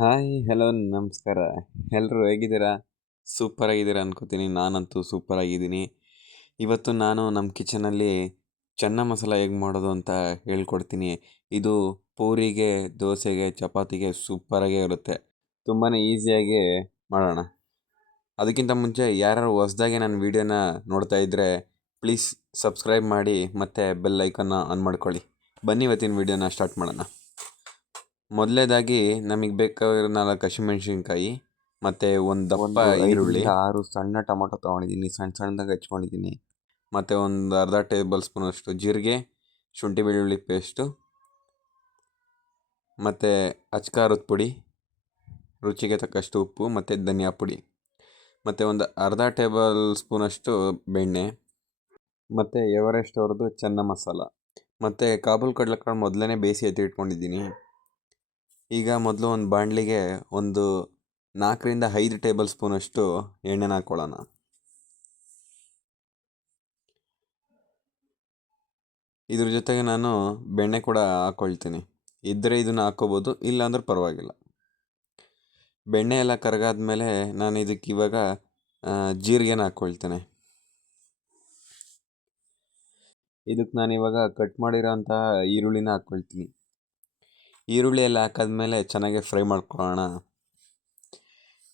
Hi, hello, ನಮಸ್ಕಾರ. ಎಲ್ಲರೂ ಹೇಗಿದ್ದೀರಾ? ಸೂಪರ್ ಆಗಿದ್ದೀರಾ ಅನ್ಕೋತೀನಿ. ನಾನಂತೂ ಸೂಪರ್ ಆಗಿದ್ದೀನಿ ಇವತ್ತು ನಾನು ನಮ್ಮ ಕಿಚನಲ್ಲಿ ಚೆನ್ನ ಮಸಾಲ ಹೇಗೆ ಮಾಡೋದು ಅಂತ ಹೇಳ್ಕೊಡ್ತೀನಿ. ಇದು ಪೂರಿಗೆ, ದೋಸೆಗೆ, ಚಪಾತಿಗೆ ಸೂಪರಾಗೇ ಇರುತ್ತೆ. ತುಂಬಾ ಈಸಿಯಾಗಿ ಮಾಡೋಣ. ಅದಕ್ಕಿಂತ ಮುಂಚೆ ಯಾರು ಹೊಸ್ದಾಗೆ ನಾನು ವೀಡಿಯೋನ ನೋಡ್ತಾ ಇದ್ದರೆ ಪ್ಲೀಸ್ ಸಬ್ಸ್ಕ್ರೈಬ್ ಮಾಡಿ ಮತ್ತು ಬೆಲ್ ಐಕನ್ನ ಆನ್ ಮಾಡ್ಕೊಳ್ಳಿ. ಬನ್ನಿ ಇವತ್ತಿನ ವೀಡಿಯೋನ ಸ್ಟಾರ್ಟ್ ಮಾಡೋಣ. ಮೊದಲೇದಾಗಿ ನಮಗೆ ಬೇಕಾಗಿರೋ ನಾಲ್ಕು ಹಸಿಮೆಣ್ಸಿನ್ಕಾಯಿ ಮತ್ತು ಒಂದು ದಪ್ಪ ಈರುಳ್ಳಿ. ಆರು ಸಣ್ಣ ಟೊಮೊಟೊ ತೊಗೊಂಡಿದ್ದೀನಿ ಸಣ್ಣ ಸಣ್ಣದಾಗಿ ಹಚ್ಕೊಂಡಿದ್ದೀನಿ. ಮತ್ತು ಒಂದು ಅರ್ಧ ಟೇಬಲ್ ಸ್ಪೂನಷ್ಟು ಜೀರಿಗೆ ಶುಂಠಿ ಬೆಳ್ಳುಳ್ಳಿ ಪೇಸ್ಟು ಮತ್ತು ಅಚ್ಕಾರದ ಪುಡಿ ರುಚಿಗೆ ತಕ್ಕಷ್ಟು ಉಪ್ಪು ಮತ್ತು ಧನಿಯಾ ಪುಡಿ. ಮತ್ತು ಒಂದು ಅರ್ಧ ಟೇಬಲ್ ಸ್ಪೂನಷ್ಟು ಬೆಣ್ಣೆ ಮತ್ತು ಎವರೆಸ್ಟ್ ಅವ್ರದ್ದು ಚೆನ್ನ ಮಸಾಲ. ಮತ್ತು ಕಾಬೂಲ್ ಕಡಲೆಕಾಳು ಮೊದಲೇ ಬೇಯಿಸಿ ಎತ್ತಿಟ್ಕೊಂಡಿದ್ದೀನಿ ಈಗ ಮೊದಲು ಒಂದು ಬಾಣಲಿಗೆ ಒಂದು ನಾಲ್ಕರಿಂದ ಐದು ಟೇಬಲ್ ಸ್ಪೂನಷ್ಟು ಎಣ್ಣೆನ ಹಾಕ್ಕೊಳ್ಳೋಣ ಇದ್ರ ಜೊತೆಗೆ ನಾನು ಬೆಣ್ಣೆ ಕೂಡ ಹಾಕ್ಕೊಳ್ತೀನಿ ಇದ್ದರೆ ಇದನ್ನು ಹಾಕ್ಕೋಬೋದು ಇಲ್ಲಾಂದ್ರೆ ಪರವಾಗಿಲ್ಲ. ಬೆಣ್ಣೆ ಎಲ್ಲ ಕರಗಾದ್ಮೇಲೆ ನಾನು ಇದಕ್ಕೆ ಇವಾಗ ಜೀರಿಗೆನ ಹಾಕ್ಕೊಳ್ತೇನೆ ಇದಕ್ಕೆ ನಾನು ಇವಾಗ ಕಟ್ ಮಾಡಿರೋಂತಹ ಈರುಳ್ಳಿನ ಹಾಕ್ಕೊಳ್ತೀನಿ ಈರುಳ್ಳಿ ಎಲ್ಲ ಹಾಕಾದ್ಮೇಲೆ ಚೆನ್ನಾಗಿ ಫ್ರೈ ಮಾಡ್ಕೊಳ್ಳೋಣ.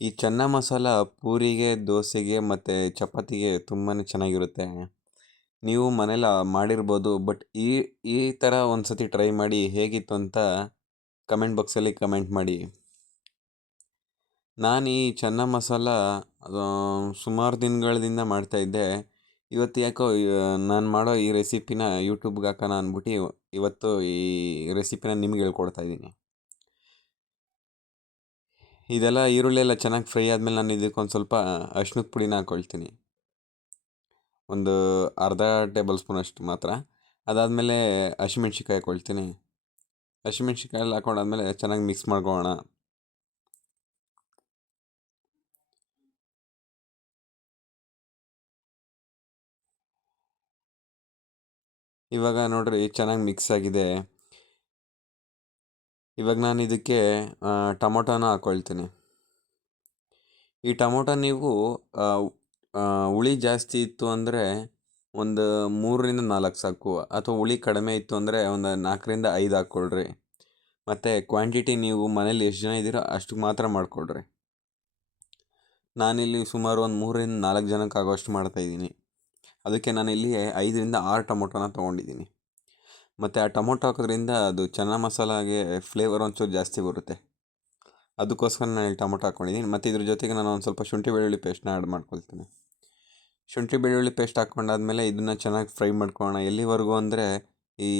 ಈ ಚೆನ್ನ ಮಸಾಲ ಪೂರಿಗೆ, ದೋಸೆಗೆ ಮತ್ತು ಚಪಾತಿಗೆ ತುಂಬಾ ಚೆನ್ನಾಗಿರುತ್ತೆ. ನೀವು ಮನೇಲಿ ಮಾಡಿರ್ಬೋದು, ಬಟ್ ಈ ಈ ಥರ ಒಂದು ಸತಿ ಟ್ರೈ ಮಾಡಿ ಹೇಗಿತ್ತು ಅಂತ ಕಮೆಂಟ್ ಬಾಕ್ಸಲ್ಲಿ ಕಮೆಂಟ್ ಮಾಡಿ. ನಾನು ಈ ಚೆನ್ನ ಮಸಾಲ ಸುಮಾರು ದಿನಗಳಿಂದ ಮಾಡ್ತಾಯಿದ್ದೆ ಇವತ್ತು ಯಾಕೋ ನಾನು ಮಾಡೋ ಈ ರೆಸಿಪಿನ ಯೂಟ್ಯೂಬ್ಗೆ ಹಾಕೋಣ ಅಂದ್ಬಿಟ್ಟು ಇವತ್ತು ಈ ರೆಸಿಪಿನ ನಿಮ್ಗೆ ಹೇಳ್ಕೊಡ್ತಾ ಇದ್ದೀನಿ. ಇದೆಲ್ಲ ಈರುಳ್ಳಿ ಎಲ್ಲ ಚೆನ್ನಾಗಿ ಫ್ರೈ ಆದಮೇಲೆ ನಾನು ಇದಕ್ಕೊಂದು ಸ್ವಲ್ಪ ಅರ್ಶಿನದ ಪುಡಿನ ಹಾಕ್ಕೊಳ್ತೀನಿ ಒಂದು ಅರ್ಧ ಟೇಬಲ್ ಸ್ಪೂನ್ ಅಷ್ಟು ಮಾತ್ರ. ಅದಾದಮೇಲೆ ಹಸಿಮೆಣ್ಸಿಕಾಯಿ ಹಾಕ್ಕೊಳ್ತೀನಿ ಹಸಿಮೆಣ್ಸಿಕಾಯಿ ಎಲ್ಲ ಹಾಕೊಂಡಾದ್ಮೇಲೆ ಚೆನ್ನಾಗಿ ಮಿಕ್ಸ್ ಮಾಡ್ಕೊಳ್ಳೋಣ. ಇವಾಗ ನೋಡ್ರಿ ಚೆನ್ನಾಗಿ ಮಿಕ್ಸ್ ಆಗಿದೆ. ಇವಾಗ ನಾನು ಇದಕ್ಕೆ ಟೊಮೊಟೊನ ಹಾಕೊಳ್ತೀನಿ. ಈ ಟೊಮೊಟೊ ನೀವು ಹುಳಿ ಜಾಸ್ತಿ ಇತ್ತು ಅಂದರೆ ಒಂದು ಮೂರರಿಂದ ನಾಲ್ಕು ಸಾಕು, ಅಥವಾ ಹುಳಿ ಕಡಿಮೆ ಇತ್ತು ಅಂದರೆ ಒಂದು ನಾಲ್ಕರಿಂದ ಐದು ಹಾಕ್ಕೊಳ್ರಿ ಮತ್ತು ಕ್ವಾಂಟಿಟಿ ನೀವು ಮನೇಲಿ ಎಷ್ಟು ಜನ ಇದ್ದೀರೋ ಅಷ್ಟು ಮಾತ್ರ ಮಾಡಿಕೊಡ್ರಿ ನಾನಿಲ್ಲಿ ಸುಮಾರು ಒಂದು ಮೂರರಿಂದ ನಾಲ್ಕು ಜನಕ್ಕೆ ಆಗೋಷ್ಟು ಮಾಡ್ತಾಯಿದ್ದೀನಿ ಅದಕ್ಕೆ ನಾನು ಇಲ್ಲಿ ಐದರಿಂದ ಆರು ಟೊಮೊಟೊನ ತೊಗೊಂಡಿದ್ದೀನಿ. ಮತ್ತು ಆ ಟೊಮೊಟೊ ಹಾಕೋದ್ರಿಂದ ಅದು ಚೆನ್ನ ಮಸಾಲಾಗೆ ಫ್ಲೇವರ್ ಒಂಚೂರು ಜಾಸ್ತಿ ಬರುತ್ತೆ. ಅದಕ್ಕೋಸ್ಕರ ನಾನು ಇಲ್ಲಿ ಟೊಮೊಟೊ ಹಾಕ್ಕೊಂಡಿದ್ದೀನಿ ಮತ್ತು ಇದ್ರ ಜೊತೆಗೆ ನಾನು ಒಂದು ಸ್ವಲ್ಪ ಶುಂಠಿ ಬೆಳ್ಳುಳ್ಳಿ ಪೇಸ್ಟ್ನ ಆ್ಯಡ್ ಮಾಡ್ಕೊಳ್ತೀನಿ. ಶುಂಠಿ ಬೆಳ್ಳುಳ್ಳಿ ಪೇಸ್ಟ್ ಹಾಕ್ಕೊಂಡಾದ್ಮೇಲೆ ಇದನ್ನು ಚೆನ್ನಾಗಿ ಫ್ರೈ ಮಾಡ್ಕೊಳ್ಳೋಣ. ಎಲ್ಲಿವರೆಗೂ ಅಂದರೆ ಈ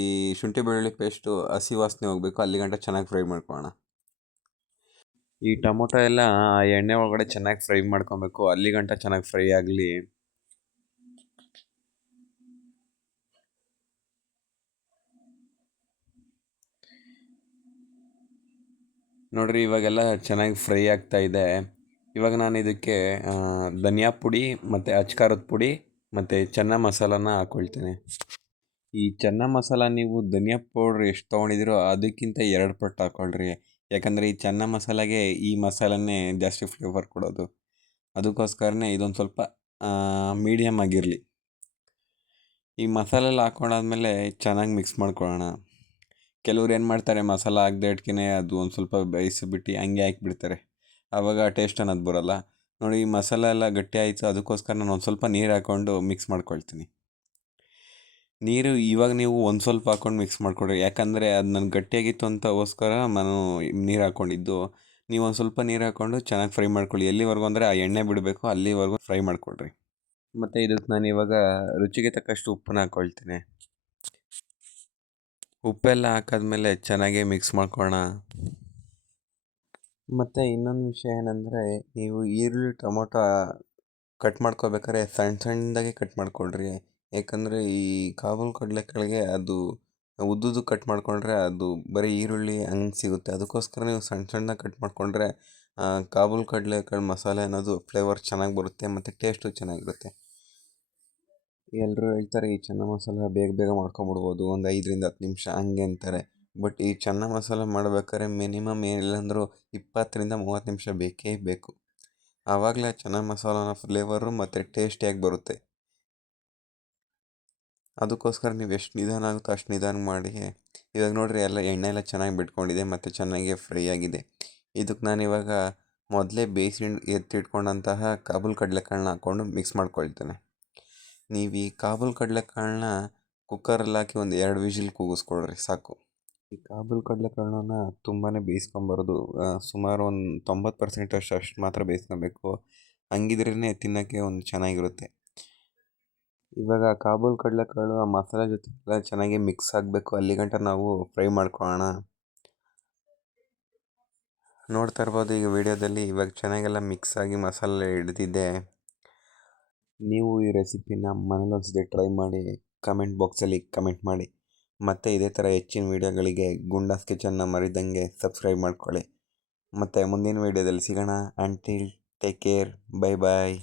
ಶುಂಠಿ ಬೆಳ್ಳುಳ್ಳಿ ಪೇಸ್ಟು ಹಸಿ ವಾಸನೆ ಹೋಗಬೇಕು, ಅಲ್ಲಿ ಗಂಟ ಚೆನ್ನಾಗಿ ಫ್ರೈ ಮಾಡ್ಕೊಳ್ಳೋಣ. ಈ ಟೊಮೊಟೊ ಎಲ್ಲ ಆ ಎಣ್ಣೆ ಒಳಗಡೆ ಚೆನ್ನಾಗಿ ಫ್ರೈ ಮಾಡ್ಕೊಬೇಕು. ಅಲ್ಲಿ ಗಂಟ ಚೆನ್ನಾಗಿ ಫ್ರೈ ಆಗಲಿ. ನೋಡಿರಿ, ಇವಾಗೆಲ್ಲ ಚೆನ್ನಾಗಿ ಫ್ರೈ ಆಗ್ತಾ ಇದೆ. ಇವಾಗ ನಾನು ಇದಕ್ಕೆ ಧನಿಯಾ ಪುಡಿ ಮತ್ತು ಅಚ್ಕಾರದ ಪುಡಿ ಮತ್ತು ಚೆನ್ನ ಮಸಾಲಾನ ಹಾಕ್ಕೊಳ್ತೇನೆ ಈ ಚೆನ್ನ ಮಸಾಲ ನೀವು ಧನಿಯಾ ಪೌಡ್ರ್ ಎಷ್ಟು ತೊಗೊಂಡಿದ್ದೀರೋ ಅದಕ್ಕಿಂತ ಎರಡು ಪಟ್ಟು ಹಾಕ್ಕೊಳ್ರಿ ಯಾಕಂದರೆ ಈ ಚೆನ್ನ ಮಸಾಲಾಗೆ ಈ ಮಸಾಲನೇ ಜಾಸ್ತಿ ಫ್ಲೇವರ್ ಕೊಡೋದು. ಅದಕ್ಕೋಸ್ಕರನೇ ಇದೊಂದು ಸ್ವಲ್ಪ ಮೀಡಿಯಮ್ ಆಗಿರಲಿ. ಈ ಮಸಾಲೆ ಎಲ್ಲ ಹಾಕ್ಕೊಂಡಾದ್ಮೇಲೆ ಚೆನ್ನಾಗಿ ಮಿಕ್ಸ್ ಮಾಡ್ಕೊಳ್ಳೋಣ. ಕೆಲವ್ರು ಏನು ಮಾಡ್ತಾರೆ, ಮಸಾಲ ಹಾಕ್ದೆ ಇಟ್ಕಿನೇ ಅದು ಒಂದು ಸ್ವಲ್ಪ ಬೇಯಿಸಿಬಿಟ್ಟು ಹಂಗೆ ಹಾಕಿಬಿಡ್ತಾರೆ. ಆವಾಗ ಟೇಸ್ಟ್ ಅನ್ನೋದು ಬರೋಲ್ಲ. ನೋಡಿ ಈ ಮಸಾಲ ಎಲ್ಲ ಗಟ್ಟಿ ಆಯಿತು, ಅದಕ್ಕೋಸ್ಕರ ನಾನು ಒಂದು ಸ್ವಲ್ಪ ನೀರು ಹಾಕ್ಕೊಂಡು ಮಿಕ್ಸ್ ಮಾಡ್ಕೊಳ್ತೀನಿ. ನೀರು ಇವಾಗ ನೀವು ಒಂದು ಸ್ವಲ್ಪ ಹಾಕ್ಕೊಂಡು ಮಿಕ್ಸ್ ಮಾಡಿಕೊಡ್ರಿ ಯಾಕಂದರೆ ಅದು ನನಗೆ ಗಟ್ಟಿಯಾಗಿತ್ತು ಅಂತಗೋಸ್ಕರ ನಾನು ನೀರು ಹಾಕ್ಕೊಂಡಿದ್ದು ನೀವು ಒಂದು ಸ್ವಲ್ಪ ನೀರು ಹಾಕ್ಕೊಂಡು ಚೆನ್ನಾಗಿ ಫ್ರೈ ಮಾಡ್ಕೊಳ್ಳಿ. ಎಲ್ಲಿವರೆಗೂ ಅಂದರೆ ಆ ಎಣ್ಣೆ ಬಿಡಬೇಕು, ಅಲ್ಲಿವರೆಗೂ ಫ್ರೈ ಮಾಡಿಕೊಡ್ರಿ ಮತ್ತು ಇದಕ್ಕೆ ನಾನು ಇವಾಗ ರುಚಿಗೆ ತಕ್ಕಷ್ಟು ಉಪ್ಪನ್ನ ಹಾಕ್ಕೊಳ್ತೀನಿ ಉಪ್ಪೆಲ್ಲ ಹಾಕಾದ್ಮೇಲೆ ಚೆನ್ನಾಗಿ ಮಿಕ್ಸ್ ಮಾಡ್ಕೊಳ್ಳೋಣ ಮತ್ತು ಇನ್ನೊಂದು ವಿಷಯ ಏನಂದರೆ, ನೀವು ಈರುಳ್ಳಿ, ಟೊಮೊಟೊ ಕಟ್ ಮಾಡ್ಕೋಬೇಕಾದ್ರೆ ಸಣ್ಣ ಸಣ್ಣದಾಗೆ ಕಟ್ ಮಾಡ್ಕೊಳ್ರಿ. ಯಾಕಂದರೆ ಈ ಕಾಬೂಲ್ ಕಡಲೆಕಾಳಿಗೆ ಅದು ಉದ್ದುದ್ದು ಕಟ್ ಮಾಡಿಕೊಂಡ್ರೆ ಅದು ಬರೀ ಈರುಳ್ಳಿ ಹಂಗೆ ಸಿಗುತ್ತೆ. ಅದಕ್ಕೋಸ್ಕರ ನೀವು ಸಣ್ಣ ಸಣ್ಣ ಕಟ್ ಮಾಡಿಕೊಂಡ್ರೆ ಕಾಬೂಲ್ ಕಡಲೆಕಾಳು ಮಸಾಲೆ ಅನ್ನೋದು ಫ್ಲೇವರ್ ಚೆನ್ನಾಗಿ ಬರುತ್ತೆ ಮತ್ತು ಟೇಸ್ಟು ಚೆನ್ನಾಗಿರುತ್ತೆ. ಎಲ್ಲರೂ ಹೇಳ್ತಾರೆ, ಈ ಚೆನ್ನ ಮಸಾಲ ಬೇಗ ಬೇಗ ಮಾಡ್ಕೊಂಬಿಡ್ಬೋದು, ಒಂದು ಐದರಿಂದ ಹತ್ತು ನಿಮಿಷ ಹಂಗೆ ಅಂತಾರೆ. ಬಟ್ ಈ ಚೆನ್ನ ಮಸಾಲ ಮಾಡ್ಬೇಕಾದ್ರೆ ಮಿನಿಮಮ್ ಏನಿಲ್ಲ ಅಂದರೂ ಇಪ್ಪತ್ತರಿಂದ ಮೂವತ್ತು ನಿಮಿಷ ಬೇಕೇ ಬೇಕು. ಆವಾಗಲೇ ಚೆನ್ನ ಮಸಾಲನ ಫ್ಲೇವರು ಮತ್ತು ಟೇಸ್ಟಿಯಾಗಿ ಬರುತ್ತೆ. ಅದಕ್ಕೋಸ್ಕರ ನೀವು ಎಷ್ಟು ನಿಧಾನ ಆಗುತ್ತೋ ಅಷ್ಟು ನಿಧಾನ ಮಾಡಿ. ಇವಾಗ ನೋಡಿರಿ, ಎಲ್ಲ ಎಣ್ಣೆ ಎಲ್ಲ ಚೆನ್ನಾಗಿ ಬಿಟ್ಕೊಂಡಿದೆ ಮತ್ತು ಚೆನ್ನಾಗಿ ಫ್ರೈ ಆಗಿದೆ. ಇದಕ್ಕೆ ನಾನು ಇವಾಗ ಮೊದಲೇ ಬೇಯಿಸಿ ಎತ್ತಿಟ್ಕೊಂಡಂತಹ ಕಾಬೂಲ್ ಕಡಲೆಕಾಳನ್ನ ಹಾಕ್ಕೊಂಡು ಮಿಕ್ಸ್ ಮಾಡ್ಕೊಳ್ತೇನೆ. ನೀವು ಈ ಕಾಬೂಲ್ ಕಡಲೆಕಾಳನ್ನ ಕುಕ್ಕರಲ್ಲಿ ಹಾಕಿ ಒಂದು ಎರಡು ವಿಷಲ್ ಕೂಗಿಸ್ಕೊಳ್ರಿ, ಸಾಕು. ಈ ಕಾಬೂಲ್ ಕಡಲೆಕಾಳನ್ನ ತುಂಬಾ ಬೇಯಿಸ್ಕೊಂಬಾರ್ದು. ಸುಮಾರು ಒಂದು ತೊಂಬತ್ತು ಪರ್ಸೆಂಟ್ ಅಷ್ಟು ಅಷ್ಟು ಮಾತ್ರ ಬೇಯಿಸ್ಕೊಬೇಕು. ಹಂಗಿದ್ರೇ ತಿನ್ನೋಕ್ಕೆ ಒಂದು ಚೆನ್ನಾಗಿರುತ್ತೆ. ಇವಾಗ ಕಾಬೂಲ್ ಕಡಲೆಕಾಳು ಆ ಮಸಾಲೆ ಜೊತೆ ಎಲ್ಲ ಚೆನ್ನಾಗಿ ಮಿಕ್ಸ್ ಆಗಬೇಕು. ಅಲ್ಲಿಗಂಟ ನಾವು ಫ್ರೈ ಮಾಡ್ಕೊಳ್ಳೋಣ. ನೋಡ್ತಾ ಇರ್ಬೋದು, ಈಗ ವಿಡಿಯೋದಲ್ಲಿ ಇವಾಗ ಚೆನ್ನಾಗೆಲ್ಲ ಮಿಕ್ಸ್ ಆಗಿ ಮಸಾಲೆ ಹಿಡಿದಿದೆ. ನೀವು ಈ ರೆಸಿಪಿನ ಮನೇಲಿ ಒಂದ್ಸತಿ ಟ್ರೈ ಮಾಡಿ, ಕಮೆಂಟ್ ಬಾಕ್ಸಲ್ಲಿ ಕಮೆಂಟ್ ಮಾಡಿ. ಮತ್ತು ಇದೇ ಥರ ಹೆಚ್ಚಿನ ವೀಡಿಯೋಗಳಿಗೆ ಗುಂಡಾಸ್ ಕಿಚನ್ನ ಮರಿದಂಗೆ ಸಬ್ಸ್ಕ್ರೈಬ್ ಮಾಡ್ಕೊಳ್ಳಿ. ಮತ್ತು ಮುಂದಿನ ವೀಡಿಯೋದಲ್ಲಿ ಸಿಗೋಣ. Until take care bye bye